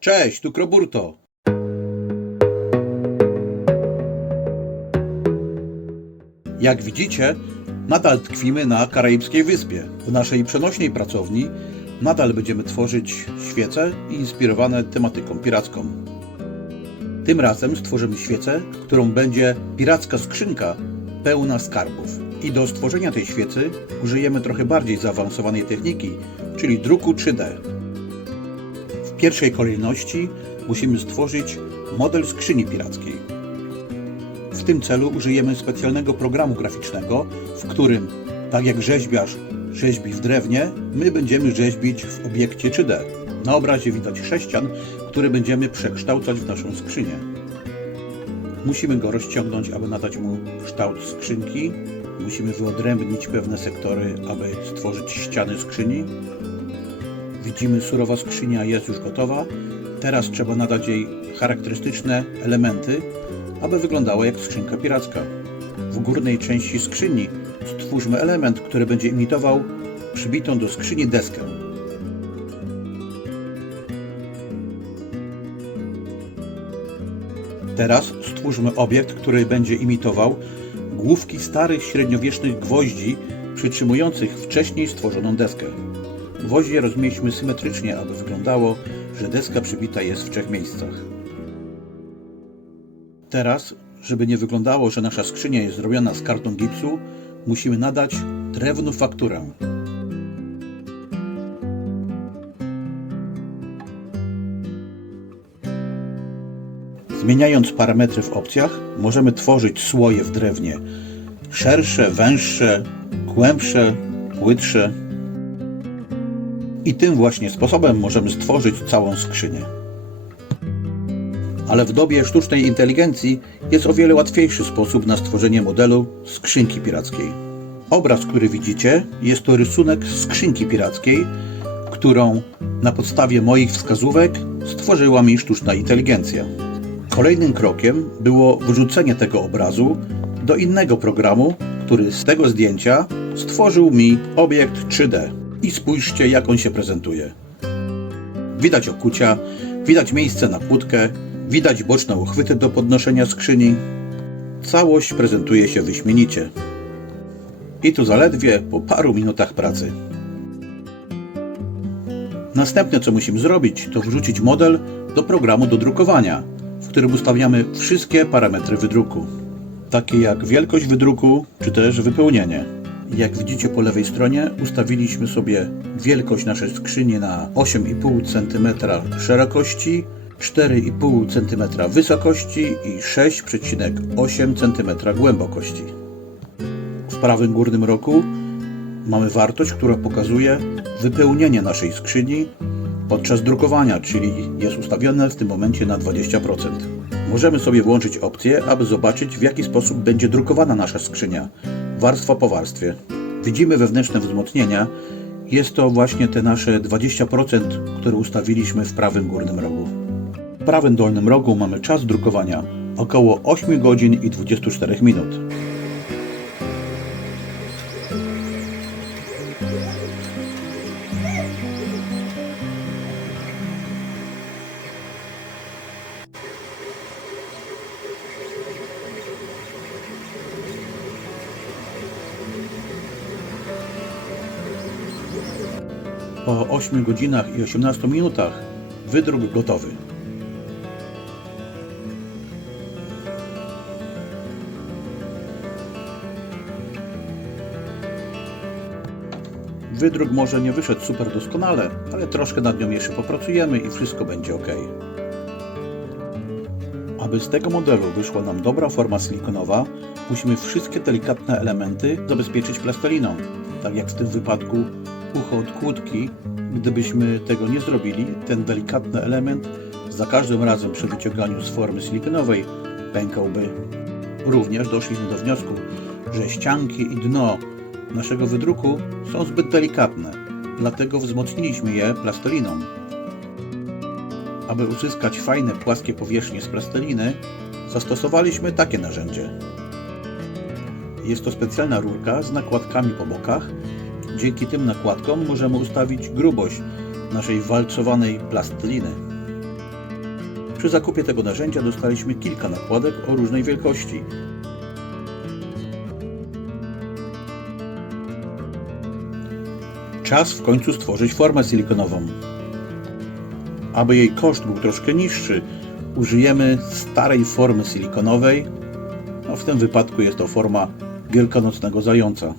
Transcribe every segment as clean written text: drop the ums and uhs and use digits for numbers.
Cześć, tu Kroburto. Jak widzicie, nadal tkwimy na karaibskiej wyspie. W naszej przenośnej pracowni nadal będziemy tworzyć świece inspirowane tematyką piracką. Tym razem stworzymy świecę, którą będzie piracka skrzynka pełna skarbów. I do stworzenia tej świecy użyjemy trochę bardziej zaawansowanej techniki, czyli druku 3D. W pierwszej kolejności musimy stworzyć model skrzyni pirackiej. W tym celu użyjemy specjalnego programu graficznego, w którym, tak jak rzeźbiarz rzeźbi w drewnie, my będziemy rzeźbić w obiekcie 3D. Na obrazie widać sześcian, który będziemy przekształcać w naszą skrzynię. Musimy go rozciągnąć, aby nadać mu kształt skrzynki. Musimy wyodrębnić pewne sektory, aby stworzyć ściany skrzyni. Widzimy, surowa skrzynia jest już gotowa. Teraz trzeba nadać jej charakterystyczne elementy, aby wyglądała jak skrzynka piracka. W górnej części skrzyni stwórzmy element, który będzie imitował przybitą do skrzyni deskę. Teraz stwórzmy obiekt, który będzie imitował główki starych średniowiecznych gwoździ przytrzymujących wcześniej stworzoną deskę. Gwoździe rozmieśćmy symetrycznie, aby wyglądało, że deska przybita jest w 3 miejscach. Teraz, żeby nie wyglądało, że nasza skrzynia jest zrobiona z karton gipsu, musimy nadać drewnu fakturę. Zmieniając parametry w opcjach, możemy tworzyć słoje w drewnie. Szersze, węższe, głębsze, płytsze. I tym właśnie sposobem możemy stworzyć całą skrzynię. Ale w dobie sztucznej inteligencji jest o wiele łatwiejszy sposób na stworzenie modelu skrzynki pirackiej. Obraz, który widzicie, jest to rysunek skrzynki pirackiej, którą na podstawie moich wskazówek stworzyła mi sztuczna inteligencja. Kolejnym krokiem było wrzucenie tego obrazu do innego programu, który z tego zdjęcia stworzył mi obiekt 3D. I spójrzcie, jak on się prezentuje. Widać okucia, widać miejsce na kłódkę, widać boczne uchwyty do podnoszenia skrzyni. Całość prezentuje się wyśmienicie. I to zaledwie po paru minutach pracy. Następne, co musimy zrobić, to wrzucić model do programu do drukowania, w którym ustawiamy wszystkie parametry wydruku, takie jak wielkość wydruku, czy też wypełnienie. Jak widzicie po lewej stronie, ustawiliśmy sobie wielkość naszej skrzyni na 8,5 cm szerokości, 4,5 cm wysokości i 6,8 cm głębokości. W prawym górnym rogu mamy wartość, która pokazuje wypełnienie naszej skrzyni podczas drukowania, czyli jest ustawione w tym momencie na 20%. Możemy sobie włączyć opcję, aby zobaczyć, w jaki sposób będzie drukowana nasza skrzynia, warstwa po warstwie. Widzimy wewnętrzne wzmocnienia. Jest to właśnie te nasze 20%, które ustawiliśmy w prawym górnym rogu. W prawym dolnym rogu mamy czas drukowania około 8 godzin i 24 minut. Po 8 godzinach i 18 minutach wydruk gotowy. Wydruk może nie wyszedł super doskonale, ale troszkę nad nią jeszcze popracujemy i wszystko będzie ok. Aby z tego modelu wyszła nam dobra forma silikonowa, musimy wszystkie delikatne elementy zabezpieczyć plasteliną, tak jak w tym wypadku ucho od kłódki. Gdybyśmy tego nie zrobili, ten delikatny element za każdym razem przy wyciąganiu z formy silikonowej pękałby. Również doszliśmy do wniosku, że ścianki i dno naszego wydruku są zbyt delikatne, dlatego wzmocniliśmy je plasteliną. Aby uzyskać fajne, płaskie powierzchnie z plasteliny, zastosowaliśmy takie narzędzie. Jest to specjalna rurka z nakładkami po bokach. Dzięki tym nakładkom możemy ustawić grubość naszej walcowanej plasteliny. Przy zakupie tego narzędzia dostaliśmy kilka nakładek o różnej wielkości. Czas w końcu stworzyć formę silikonową. Aby jej koszt był troszkę niższy, użyjemy starej formy silikonowej. W tym wypadku jest to forma wielkanocnego zająca.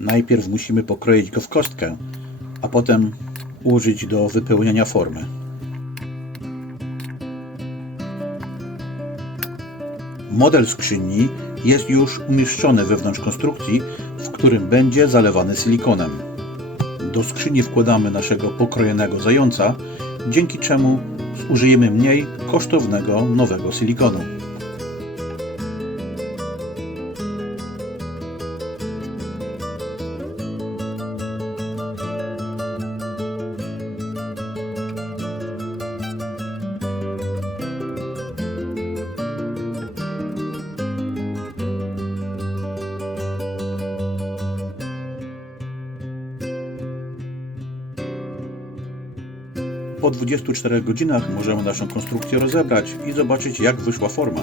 Najpierw musimy pokroić go w kostkę, a potem użyć do wypełniania formy. Model skrzyni jest już umieszczony wewnątrz konstrukcji, w którym będzie zalewany silikonem. Do skrzyni wkładamy naszego pokrojonego zająca, dzięki czemu zużyjemy mniej kosztownego nowego silikonu. Po 24 godzinach możemy naszą konstrukcję rozebrać i zobaczyć, jak wyszła forma.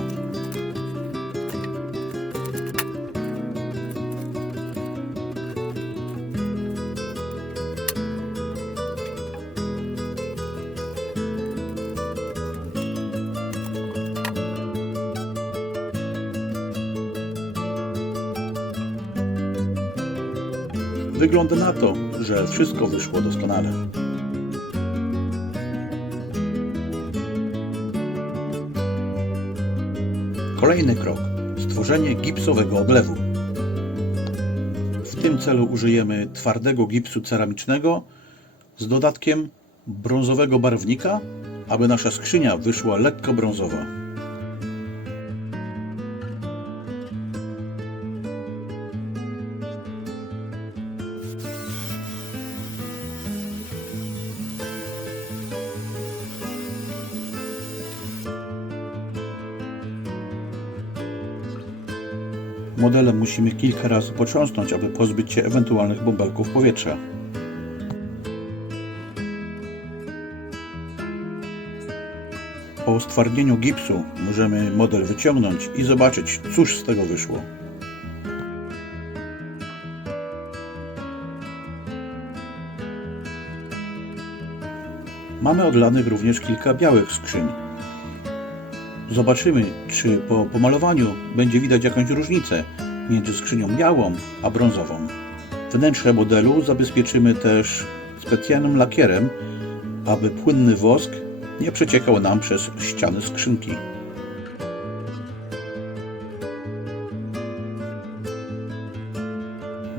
Wygląda na to, że wszystko wyszło doskonale. Kolejny krok – stworzenie gipsowego oblewu. W tym celu użyjemy twardego gipsu ceramicznego z dodatkiem brązowego barwnika, aby nasza skrzynia wyszła lekko brązowa. Modelem musimy kilka razy potrząsnąć, aby pozbyć się ewentualnych bąbelków powietrza. Po stwardnieniu gipsu możemy model wyciągnąć i zobaczyć, cóż z tego wyszło. Mamy odlanych również kilka białych skrzyń. Zobaczymy, czy po pomalowaniu będzie widać jakąś różnicę między skrzynią białą a brązową. Wnętrze modelu zabezpieczymy też specjalnym lakierem, aby płynny wosk nie przeciekał nam przez ściany skrzynki.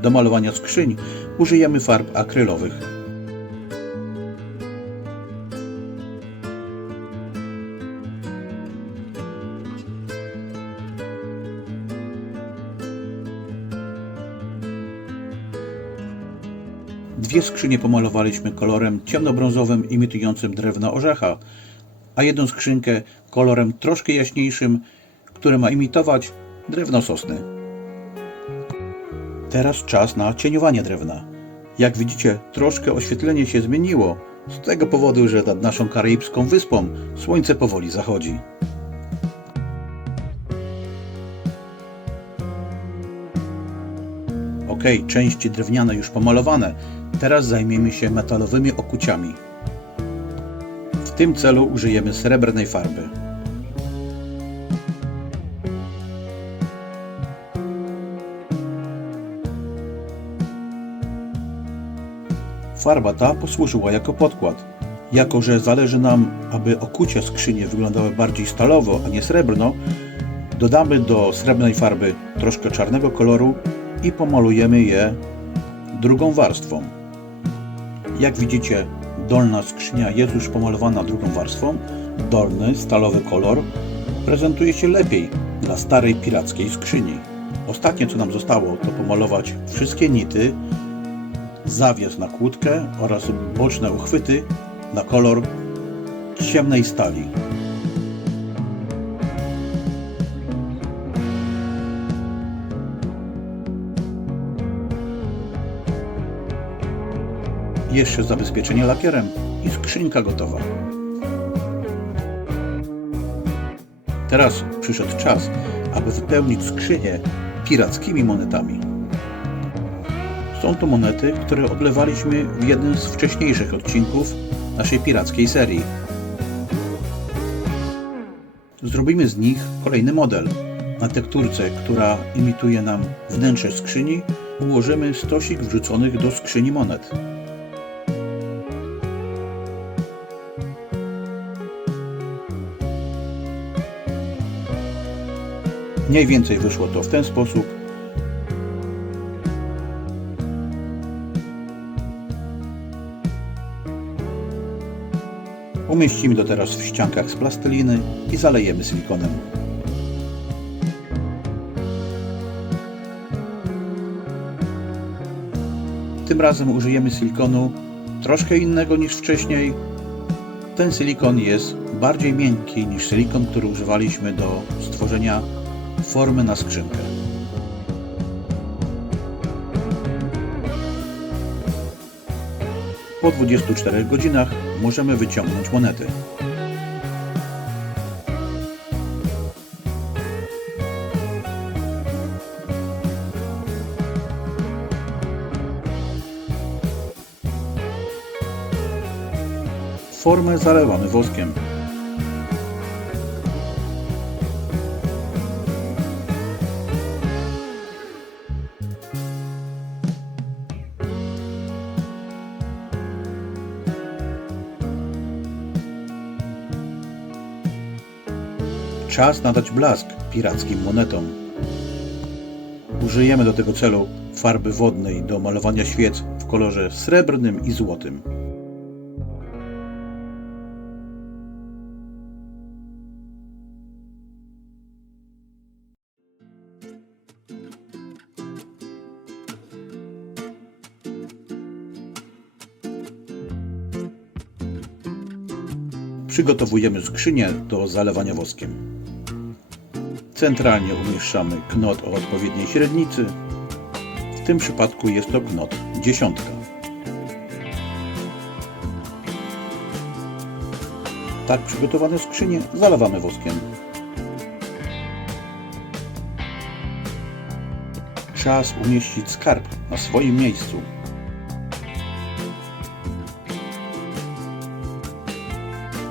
Do malowania skrzyń użyjemy farb akrylowych. Dwie skrzynie pomalowaliśmy kolorem ciemnobrązowym imitującym drewno orzecha, a jedną skrzynkę kolorem troszkę jaśniejszym, który ma imitować drewno sosny. Teraz czas na cieniowanie drewna. Jak widzicie, troszkę oświetlenie się zmieniło, z tego powodu, że nad naszą karaibską wyspą słońce powoli zachodzi. Ok, części drewniane już pomalowane. Teraz zajmiemy się metalowymi okuciami. W tym celu użyjemy srebrnej farby. Farba ta posłużyła jako podkład. Jako że zależy nam, aby okucie skrzynie wyglądały bardziej stalowo, a nie srebrno, dodamy do srebrnej farby troszkę czarnego koloru i pomalujemy je drugą warstwą. Jak widzicie, dolna skrzynia jest już pomalowana drugą warstwą. Dolny, stalowy kolor prezentuje się lepiej dla starej pirackiej skrzyni. Ostatnie, co nam zostało, to pomalować wszystkie nity, zawias na kłódkę oraz boczne uchwyty na kolor ciemnej stali. Jeszcze zabezpieczenie lakierem i skrzynka gotowa. Teraz przyszedł czas, aby wypełnić skrzynię pirackimi monetami. Są to monety, które odlewaliśmy w jednym z wcześniejszych odcinków naszej pirackiej serii. Zrobimy z nich kolejny model. Na tekturce, która imituje nam wnętrze skrzyni, ułożymy stosik wrzuconych do skrzyni monet. Mniej więcej wyszło to w ten sposób. Umieścimy to teraz w ściankach z plasteliny i zalejemy silikonem. Tym razem użyjemy silikonu troszkę innego niż wcześniej. Ten silikon jest bardziej miękki niż silikon, który używaliśmy do stworzenia formy na skrzynkę. Po 24 godzinach możemy wyciągnąć monety. Formę zalewamy woskiem. Czas nadać blask pirackim monetom. Użyjemy do tego celu farby wodnej do malowania świec w kolorze srebrnym i złotym. Przygotowujemy skrzynię do zalewania woskiem. Centralnie umieszczamy knot o odpowiedniej średnicy. W tym przypadku jest to knot 10. Tak przygotowane skrzynie zalewamy woskiem. Czas umieścić skarb na swoim miejscu.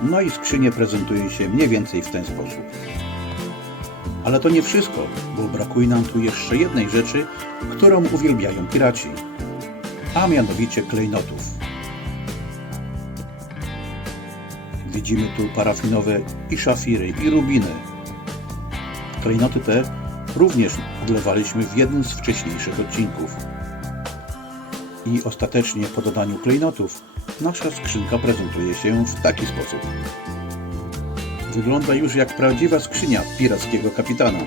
No i skrzynie prezentuje się mniej więcej w ten sposób. Ale to nie wszystko, bo brakuje nam tu jeszcze jednej rzeczy, którą uwielbiają piraci, a mianowicie klejnotów. Widzimy tu parafinowe i szafiry, i rubiny. Klejnoty te również odlewaliśmy w jednym z wcześniejszych odcinków. I ostatecznie po dodaniu klejnotów nasza skrzynka prezentuje się w taki sposób. Wygląda już jak prawdziwa skrzynia pirackiego kapitana.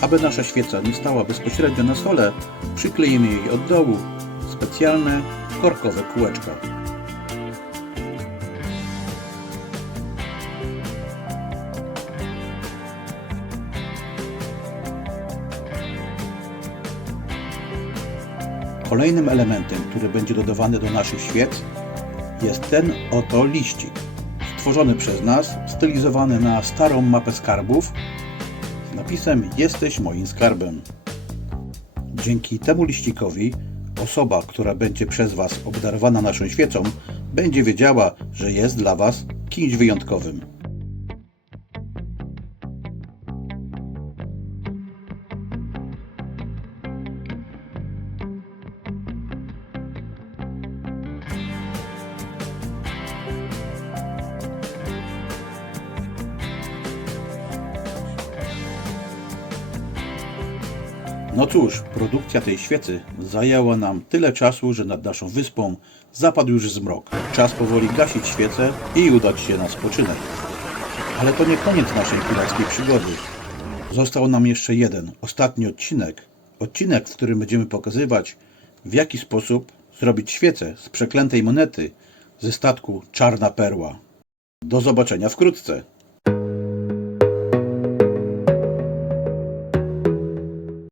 Aby nasza świeca nie stała bezpośrednio na stole, przykleimy jej od dołu specjalne korkowe kółeczka. Kolejnym elementem, który będzie dodawany do naszych świec, jest ten oto liścik, stworzony przez nas, stylizowany na starą mapę skarbów z napisem „Jesteś moim skarbem”. Dzięki temu liścikowi osoba, która będzie przez Was obdarowana naszą świecą, będzie wiedziała, że jest dla Was kimś wyjątkowym. No cóż, produkcja tej świecy zajęła nam tyle czasu, że nad naszą wyspą zapadł już zmrok. Czas powoli gasić świecę i udać się na spoczynek. Ale to nie koniec naszej pirackiej przygody. Został nam jeszcze jeden, ostatni odcinek. Odcinek, w którym będziemy pokazywać, w jaki sposób zrobić świecę z przeklętej monety ze statku Czarna Perła. Do zobaczenia wkrótce.